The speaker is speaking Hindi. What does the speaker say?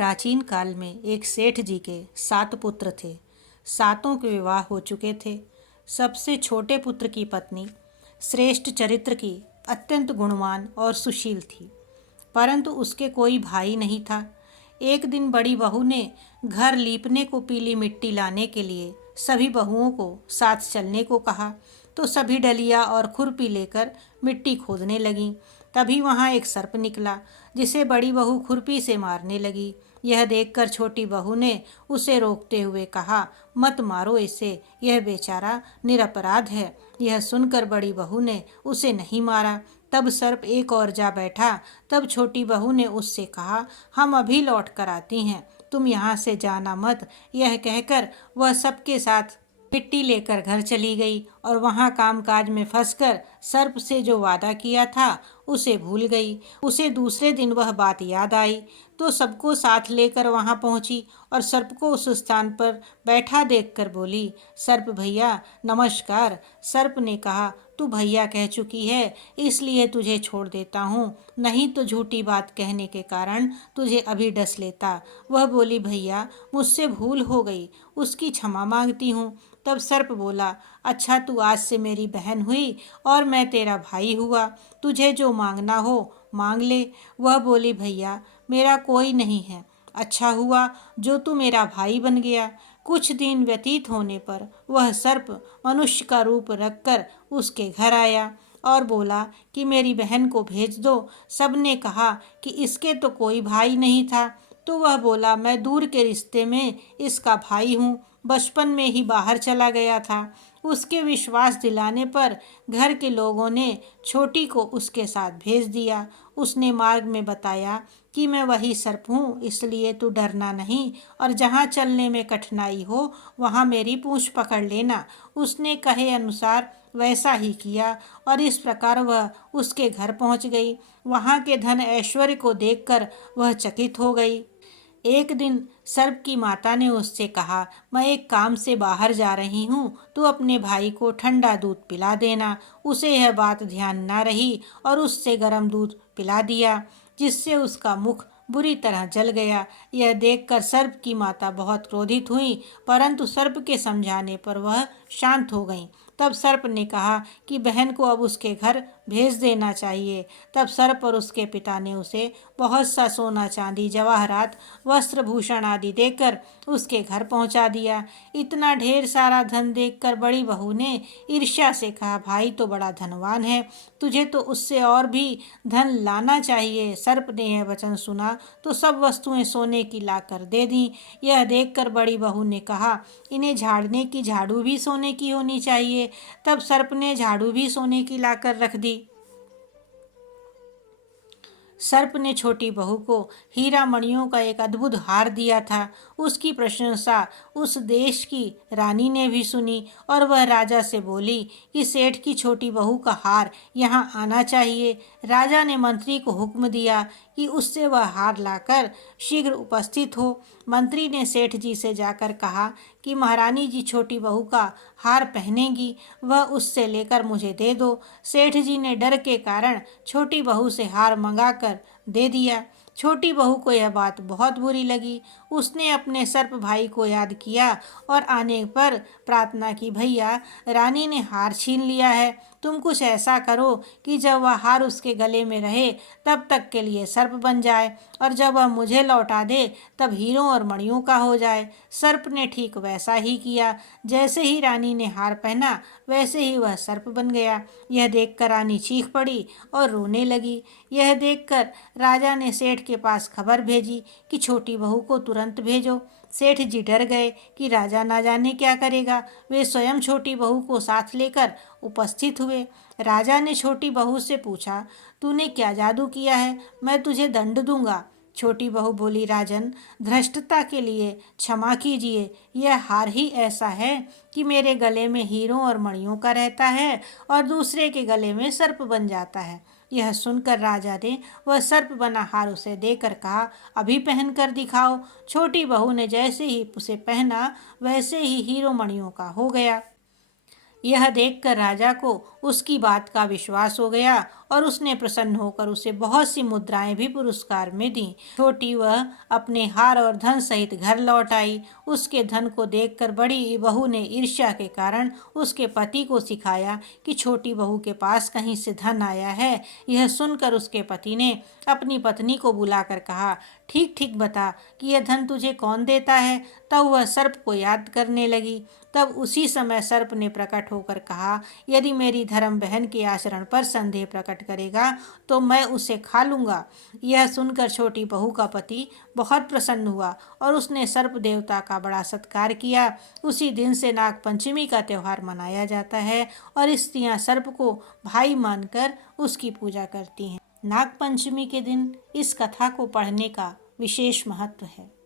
प्राचीन काल में एक सेठ जी के 7 पुत्र थे। सातों के विवाह हो चुके थे। सबसे छोटे पुत्र की पत्नी श्रेष्ठ चरित्र की, अत्यंत गुणवान और सुशील थी, परंतु उसके कोई भाई नहीं था। एक दिन बड़ी बहू ने घर लीपने को पीली मिट्टी लाने के लिए सभी बहुओं को साथ चलने को कहा, तो सभी डलिया और खुरपी लेकर मिट्टी खोदने लगीं। तभी वहाँ एक सर्प निकला, जिसे बड़ी बहू खुरपी से मारने लगी। यह देखकर छोटी बहू ने उसे रोकते हुए कहा, मत मारो इसे, यह बेचारा निरपराध है। यह सुनकर बड़ी बहू ने उसे नहीं मारा। तब सर्प एक और जा बैठा। तब छोटी बहू ने उससे कहा, हम अभी लौट कर आती हैं, तुम यहाँ से जाना मत। यह कहकर वह सबके साथ मिट्टी लेकर घर चली गई और वहाँ कामकाज में फंसकर सर्प से जो वादा किया था उसे भूल गई। उसे दूसरे दिन वह बात याद आई तो सबको साथ लेकर वहाँ पहुँची और सर्प को उस स्थान पर बैठा देखकर बोली, सर्प भैया नमस्कार। सर्प ने कहा, तू भैया कह चुकी है इसलिए तुझे छोड़ देता हूँ, नहीं तो झूठी बात कहने के कारण तुझे अभी डस लेता। वह बोली, भैया मुझसे भूल हो गई, उसकी क्षमा मांगती हूँ। तब सर्प बोला, अच्छा तू आज से मेरी बहन हुई और मैं तेरा भाई हुआ, तुझे जो मांगना हो मांग ले। वह बोली, भैया मेरा कोई नहीं है, अच्छा हुआ जो तू मेरा भाई बन गया। कुछ दिन व्यतीत होने पर वह सर्प मनुष्य का रूप रखकर उसके घर आया और बोला कि मेरी बहन को भेज दो। सबने कहा कि इसके तो कोई भाई नहीं था, तो वह बोला, मैं दूर के रिश्ते में इसका भाई हूँ, बचपन में ही बाहर चला गया था। उसके विश्वास दिलाने पर घर के लोगों ने छोटी को उसके साथ भेज दिया। उसने मार्ग में बताया कि मैं वही सर्प हूँ, इसलिए तू डरना नहीं और जहाँ चलने में कठिनाई हो वहाँ मेरी पूँछ पकड़ लेना। उसने कहे अनुसार वैसा ही किया और इस प्रकार वह उसके घर पहुँच गई। वहाँ के धन ऐश्वर्य को देखकर वह चकित हो गई। एक दिन सर्प की माता ने उससे कहा, मैं एक काम से बाहर जा रही हूँ, तू अपने भाई को ठंडा दूध पिला देना। उसे यह बात ध्यान न रही और उससे गर्म दूध पिला दिया, जिससे उसका मुख बुरी तरह जल गया। यह देखकर सर्प की माता बहुत क्रोधित हुई, परंतु सर्प के समझाने पर वह शांत हो गई। तब सर्प ने कहा कि बहन को अब उसके घर भेज देना चाहिए। तब सर्प और उसके पिता ने उसे बहुत सा सोना चांदी जवाहरात वस्त्र भूषण आदि देकर उसके घर पहुंचा दिया। इतना ढेर सारा धन देखकर बड़ी बहू ने ईर्ष्या से कहा, भाई तो बड़ा धनवान है, तुझे तो उससे और भी धन लाना चाहिए। सर्प ने यह वचन सुना तो सब वस्तुएं सोने की लाकर दे दी। यह देखकर बड़ी बहू ने कहा, इन्हें झाड़ने की झाड़ू भी सोने की होनी चाहिए। तब सर्प ने झाड़ू भी सोने की लाकर रख दी। सर्प ने छोटी बहू को हीरा मणियों का एक अद्भुत हार दिया था। उसकी प्रशंसा उस देश की रानी ने भी सुनी और वह राजा से बोली कि सेठ की छोटी बहू का हार यहाँ आना चाहिए। राजा ने मंत्री को हुक्म दिया कि उससे वह हार लाकर शीघ्र उपस्थित हो। मंत्री ने सेठ जी से जाकर कहा कि महारानी जी छोटी बहू का हार पहनेंगी, वह उससे लेकर मुझे दे दो। सेठ जी ने डर के कारण छोटी बहू से हार मंगाकर दे दिया। छोटी बहू को यह बात बहुत बुरी लगी। उसने अपने सर्प भाई को याद किया और आने पर प्रार्थना की, भैया रानी ने हार छीन लिया है, तुम कुछ ऐसा करो कि जब वह हार उसके गले में रहे तब तक के लिए सर्प बन जाए और जब वह मुझे लौटा दे तब हीरों और मणियों का हो जाए। सर्प ने ठीक वैसा ही किया। जैसे ही रानी ने हार पहना वैसे ही वह सर्प बन गया। यह देखकर रानी चीख पड़ी और रोने लगी। यह देखकर राजा ने सेठ के पास खबर भेजी कि छोटी बहू को तुरंत भेजो। सेठ जी डर गए कि राजा ना जाने क्या करेगा। वे स्वयं छोटी बहू को साथ लेकर उपस्थित हुए। राजा ने छोटी बहू से पूछा, तूने क्या जादू किया है, मैं तुझे दंड दूंगा। छोटी बहू बोली, राजन धृष्टता के लिए क्षमा कीजिए, यह हार ही ऐसा है कि मेरे गले में हीरों और मणियों का रहता है और दूसरे के गले में सर्प बन जाता है। यह सुनकर राजा ने वह सर्प बना हार उसे देकर कहा, अभी पहन कर दिखाओ। छोटी बहू ने जैसे ही उसे पहना वैसे ही हीरो मणियों का हो गया। यह देखकर राजा को उसकी बात का विश्वास हो गया और उसने प्रसन्न होकर उसे बहुत सी मुद्राएं भी पुरस्कार में दी। छोटी वह अपने हार और धन सहित घर लौट आई। उसके धन को देखकर बड़ी बहू ने ईर्ष्या के कारण उसके पति को सिखाया कि छोटी बहू के पास कहीं से धन आया है। यह सुनकर उसके पति ने अपनी पत्नी को बुलाकर कहा, ठीक ठीक बता कि यह धन तुझे कौन देता है। तब वह सर्प को याद करने लगी। तब उसी समय सर्प ने प्रकट होकर कहा, यदि मेरी धर्म बहन के आचरण पर संदेह प्रकट करेगा तो मैं उसे खा लूँगा। यह सुनकर छोटी बहू का पति बहुत प्रसन्न हुआ और उसने सर्प देवता का बड़ा सत्कार किया। उसी दिन से नाग पंचमी का त्यौहार मनाया जाता है और स्त्रियां सर्प को भाई मानकर उसकी पूजा करती हैं। नाग पंचमी के दिन इस कथा को पढ़ने का विशेष महत्व है।